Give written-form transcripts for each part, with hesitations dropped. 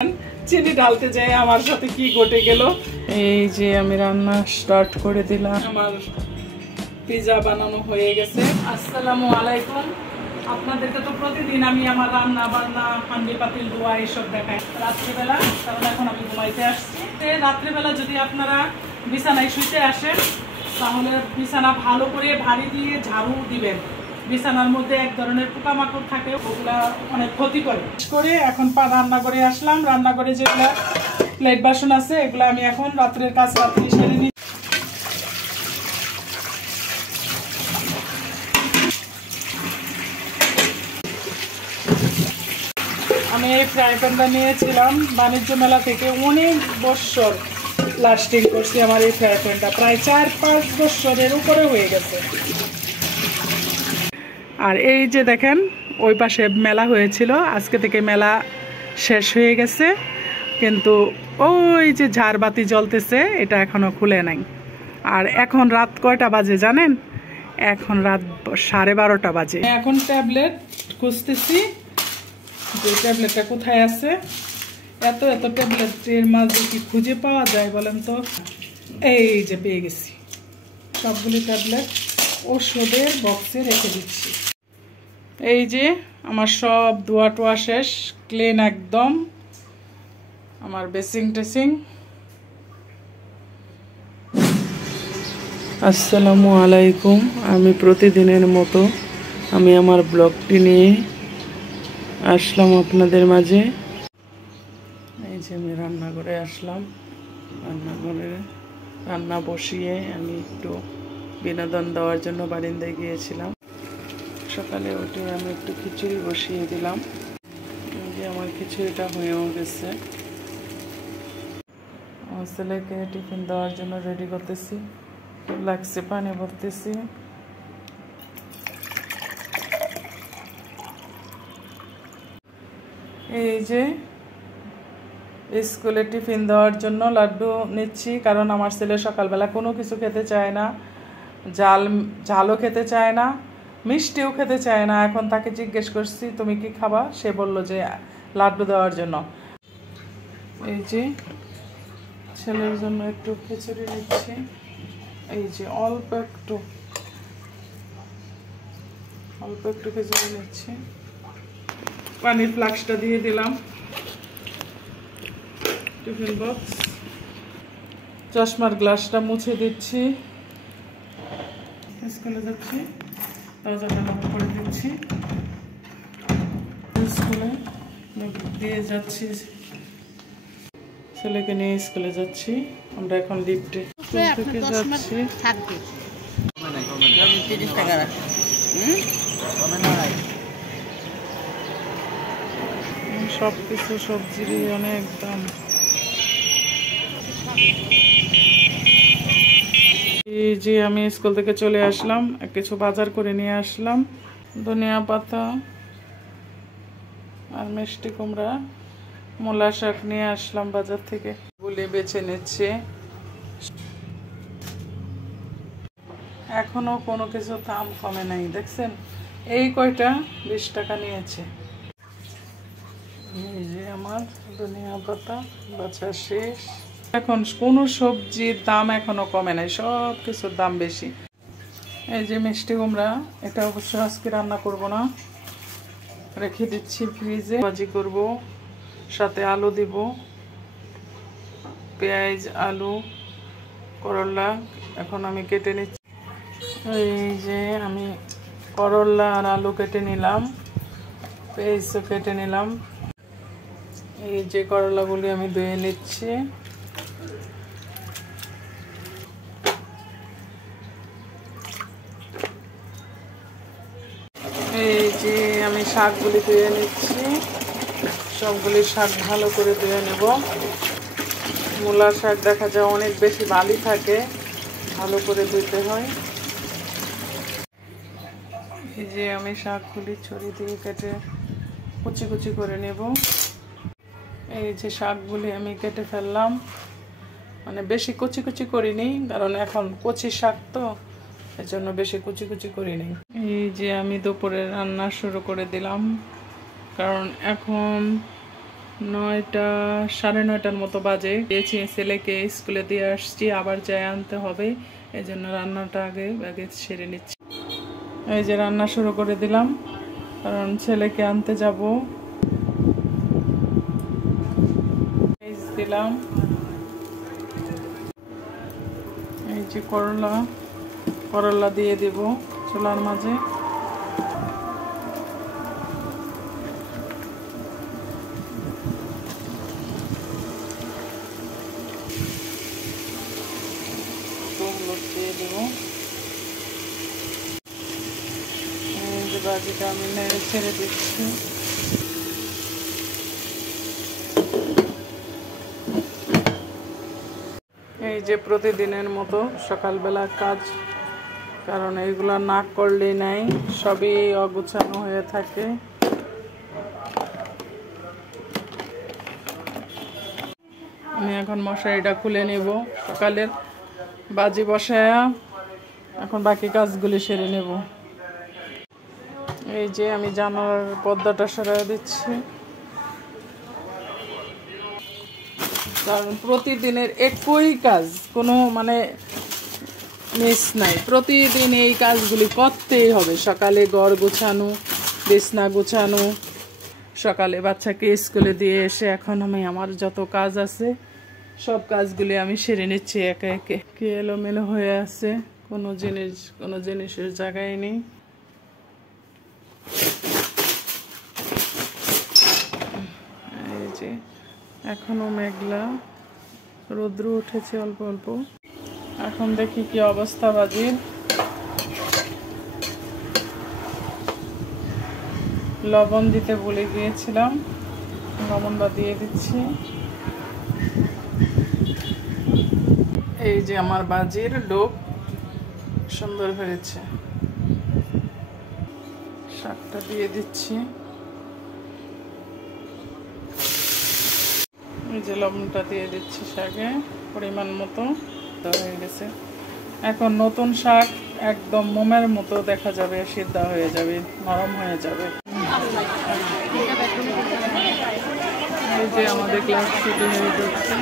চিনি ঢালতে যাই আমার সাথে কি ঘটে গেল। এই যে আমি রান্না স্টার্ট করে দিলাম, আমার পিজা বানানো হয়ে গেছে। আসসালামু আলাইকুম। আপনাদেরকে তো প্রতিদিন আমি আমার রান্না বান্না, হান্ডি পাতিল ধোয়া এসব দেখাই রাত্রিবেলা, কারণ এখন আমি ঘুমাইতে আসছি। রাত্রিবেলা যদি আপনারা বিছানায় শুইতে আসেন তাহলে বিছানা ভালো করে ভারী দিয়ে ঝাড়ু দিবেন। বিছানার মধ্যে এক ধরনের পোকামাকড় থাকে, ওগুলা অনেক ক্ষতি করে। এখন রান্না করে আসলাম, রান্না করে যেগুলা প্লেট বাসন আছে এগুলো আমি এখন রাত্রের কাজ রাত্রি সেরে নিই। আমি এই ফ্রাই প্যানটা নিয়েছিলাম বাণিজ্য মেলা থেকে, অনেক বছর লাস্টিং করছি আমার এই ফ্রাই প্যানটা, প্রায় 4-5 বছরের উপরে হয়ে গেছে। আর এই যে দেখেন ওই পাশে মেলা হয়েছিল, আজকে থেকে মেলা শেষ হয়ে গেছে, কিন্তু ওই যে ঝাড়বাতি জ্বলতেছে এটা এখনো খুলে নাই। আর এখন রাত কয়টা বাজে জানেন? এখন রাত 12:30 বাজে। এখন ট্যাবলেট খুঁজতেছি যে ট্যাবলেটটা কোথায় আছে। এত এত ট্যাবলেটের মাঝে কি খুঁজে পাওয়া যায় বলেন তো? এই যে পেয়ে গেছি, সবগুলি ট্যাবলেট ওষুধের বক্সে রেখে দিচ্ছি। এই যে আমার সব ধোয়া টোয়া শেষ, ক্লিন একদম আমার বেসিং টেসিং। আসসালামু আলাইকুম। আমি প্রতিদিনের মতো আমি আমার ব্লগটি নিয়ে আসলাম আপনাদের মাঝে। এই যে আমি রান্নাঘরে আসলাম, রান্নাঘরে রান্না বসিয়ে আমি একটু বিনোদন দেওয়ার জন্য বারিন্দায় গিয়েছিলাম। সকালে উঠে আমি একটু খিচুড়ি বসিয়ে দিলাম, যে আমার খিচুড়িটা হয়েও গেছে। আমার ছেলেকে টিফিন দেওয়ার জন্য রেডি করতেছি, লাগছে পানি ভরতেছি। এই যে স্কুলে টিফিন দেওয়ার জন্য লাড্ডু নিচ্ছি, কারণ আমার ছেলে সকালবেলা কোনো কিছু খেতে চায় না, ঝালও খেতে চায় না, মিষ্টিও খেতে চায় না। এখন তাকে জিজ্ঞেস করছি তুমি কি খাবা, সে বললো যে লাড্ডু দেওয়ার জন্য। এই যে ছেলের জন্য একটু খিচুড়ি নিচ্ছি, এই যে অল্প একটু খিচুড়ি নিচ্ছি। পানির ফ্লাক্সটা দিয়ে দিলাম, টিফিন বক্স, চশমার গ্লাসটা মুছে দিচ্ছি। স্কুলে যাচ্ছি, দরজাটা লক করে দিচ্ছি। স্কুলে দিয়ে যাচ্ছি, ছেলেকে নিয়ে স্কুলে যাচ্ছি। আমরা এখন লিফটে থেকে যাচ্ছি। সবকিছু সবজিরই অনেক দাম। এই যে আমি স্কুল থেকে চলে আসলাম, কিছু বাজার করে নিয়ে আসলাম, ধনিয়া পাতা আর মিষ্টি কুমড়া, মূলা শাক নিয়ে আসলাম বাজার থেকে, বলে বেছে নিচ্ছে। এখনো কোনো কিছু দাম কমে নাই, দেখছেন? এই কয়টা 20 টাকা নিয়েছে। এই যে আমার ধনিয়া পাতা বাছা শেষ। এখন কোনো সবজির দাম এখনো কমে নাই, সব কিছুর দাম বেশি। এই যে মিষ্টি কুমড়া, এটা অবশ্য আজকে রান্না করব না, রেখে দিচ্ছি ফ্রিজে, ভাজি করব, সাথে আলু দিব, পেঁয়াজ আলু করলা এখন আমি কেটে নিচ্ছি। এই যে আমি করলা আর আলু কেটে নিলাম, পেঁয়াজও কেটে নিলাম। এই যে করলাগুলি আমি ধুয়ে নিচ্ছি। এই যে আমি শাকগুলি ধুয়ে নিচ্ছি, সবগুলি শাক ভালো করে ধুয়ে নেব। মূলা শাক দেখা যায় অনেক বেশি বালি থাকে, ভালো করে ধুতে হয়। এই যে আমি শাকগুলি ছুরি দিয়ে কেটে কুচি কুচি করে নেব। এই যে শাকগুলি আমি কেটে ফেললাম, মানে বেশি কুচি কুচি করিনি, কারণ এখন কচি শাক তো, এজন্য বেশি কুচি কুচি করিনি। এই যে আমি দুপুরে রান্না শুরু করে দিলাম, কারণ এখন 9টা 9:30টার মতো বাজে। গিয়েছি ছেলেকে স্কুলে দিয়ে আসছি, আবার যাই আনতে হবে, এই জন্য রান্নাটা আগে সেরে নিচ্ছি। এই যে রান্না শুরু করে দিলাম, কারণ ছেলেকে আনতে যাব। দিলাম এই যে করলা দিয়ে দেব চুলার মাঝে। দিয়ে দেব, এই যে বাজিটা আমি নেড়ে ছেড়ে দিচ্ছি। এই যে প্রতিদিনের মতো সকালবেলা কাজ, কারণ এইগুলা না করলেই নাই, সবই অগুছানো হয়ে থাকে। আমি এখন মশারিটা খুলে নেব, সকালের বাজি বসায়া এখন বাকি কাজগুলি সেরে নেব। এই যে আমি জানালার পর্দাটা সরিয়ে দিচ্ছি, কারণ প্রতিদিনের একই কাজ, কোনো মানে মিস নাই, প্রতিদিন এই কাজগুলি করতেই হবে। সকালে ঘর গোছানো, বিছনা গোছানো, সকালে বাচ্চাকে স্কুলে দিয়ে এসে এখন আমি আমার যত কাজ আছে সব কাজগুলি আমি সেরে নিচ্ছি একে একে। কি এলোমেলো হয়ে আছে, কোনো জিনিসের জায়গায় নেই। এই যে এখনো মেঘলা, রৌদ্র উঠেছে অল্প অল্প। এখন দেখি কি অবস্থা বাজির। লবণ দিতে ভুলে গিয়েছিলাম, লবণটা দিয়ে দিচ্ছি। এই যে আমার বাজির ডোক সুন্দর হয়েছে, শাকটা দিয়ে দিচ্ছি। এই যে লবণটা দিয়ে দিচ্ছি শাকে পরিমাণ মতো, হয়ে গেছে। এখন নতুন শাক একদম মোমের মতো দেখা যাবে, সিদ্ধ হয়ে যাবে, নরম হয়ে যাবে। এই যে আমাদের ক্লাস ছুটি হয়ে যাচ্ছে।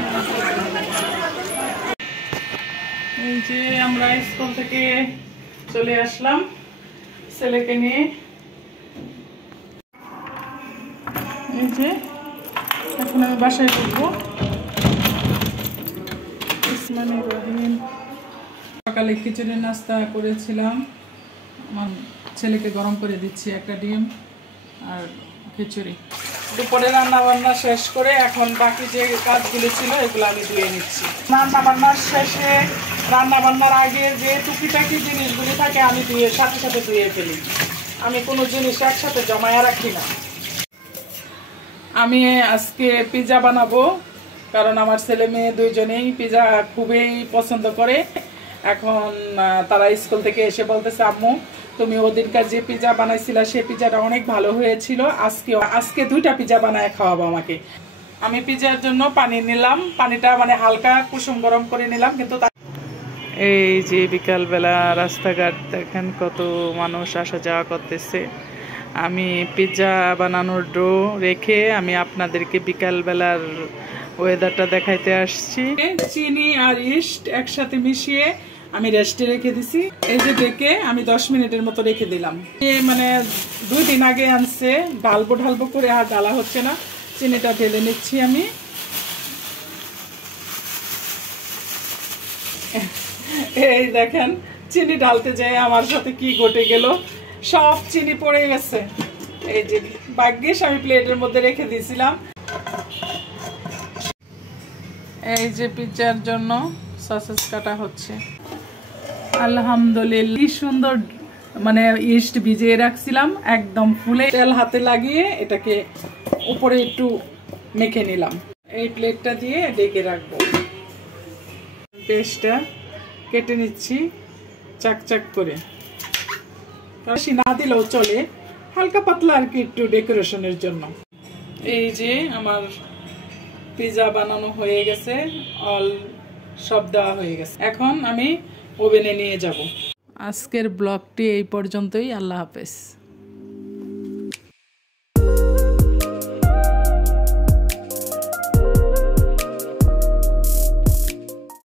এই যে আমরা স্কুল থেকে চলে আসলাম ছেলেকে নিয়ে। এই যে এখন আমি বাসায় ঢুকবো। সকালে খিচুড়ি নাস্তা করেছিলাম, আমার ছেলেকে গরম করে দিচ্ছি, একটা ডিম আর খিচুড়ি। দুপুরে রান্না বান্না শেষ করে এখন বাকি যে কাজগুলো ছিল এগুলো আমি ধুয়ে নিচ্ছি। রান্না বান্নার শেষে, রান্না বান্নার আগে যে টুকিটাকি জিনিসগুলি থাকে আমি সাথে সাথে ধুয়ে ফেলি। আমি কোনো জিনিস একসাথে জমায়া রাখি না। আমি আজকে পিৎজা বানাবো, কারণ আমার ছেলে মেয়ে দুইজনেই পিৎজা খুবই পছন্দ করে। এখন তারা স্কুল থেকে এসে বলতেছে, আম্মু তুমি ওদিনকার যে পিৎজা বানাইছিলা সেই পিৎজাটা অনেক ভালো হয়েছিল, আজকে 2টা পিৎজা বানায় খাওয়াবো আমাকে। আমি পিৎজার জন্য পানি নিলাম, পানিটা মানে হালকা কুসুম গরম করে নিলাম। কিন্তু এই যে বিকালবেলা রাস্তাঘাট দেখেন কত মানুষ আসা যাওয়া করতেছে। আমি পিৎজা বানানোর ডো রেখে আমি আপনাদেরকে বিকালবেলার ওয়েদারটা দেখাইতে আসছি। চিনি আর ইস্ট একসাথে মিশিয়ে আমি রেস্টে রেখে দিছি। এই যে ডেকে আমি 10 মিনিটের মতো রেখে দিলাম। মানে 2 দিন আগে আনছে, ঢালবো করে আর ঢালা হচ্ছে না। চিনিটা ঢেলে নিচ্ছি আমি। এই দেখেন চিনি ঢালতে যায় আমার সাথে কি ঘটে গেল, সব চিনি পড়ে গেছে। এই যে ভাগ্যিস আমি প্লেটের মধ্যে রেখে দিয়েছিলাম। এই যে পিৎজার জন্য সসেস কাটা হচ্ছে। আলহামদুলিল্লাহ, কি সুন্দর, মানে ইস্ট ভিজিয়ে রাখছিলাম একদম ফুলে, তেল হাতে লাগিয়ে এটাকে উপরে একটু মেখে নিলাম। এই প্লেটটা দিয়ে ঢেকে রাখবো। পেস্টটা কেটে নিচ্ছি চাক করে, বেশি না দিলেও চলে, হালকা পাতলা আর কি, একটু ডেকোরেশনের জন্য। এই যে আমার পিৎজা বানানো হয়ে গেছে, সব দেওয়া হয়ে গেছে। এখন আমি ওভেনে নিয়ে যাব। আজকের ব্লগটি এই পর্যন্তই। আল্লাহ হাফেজ।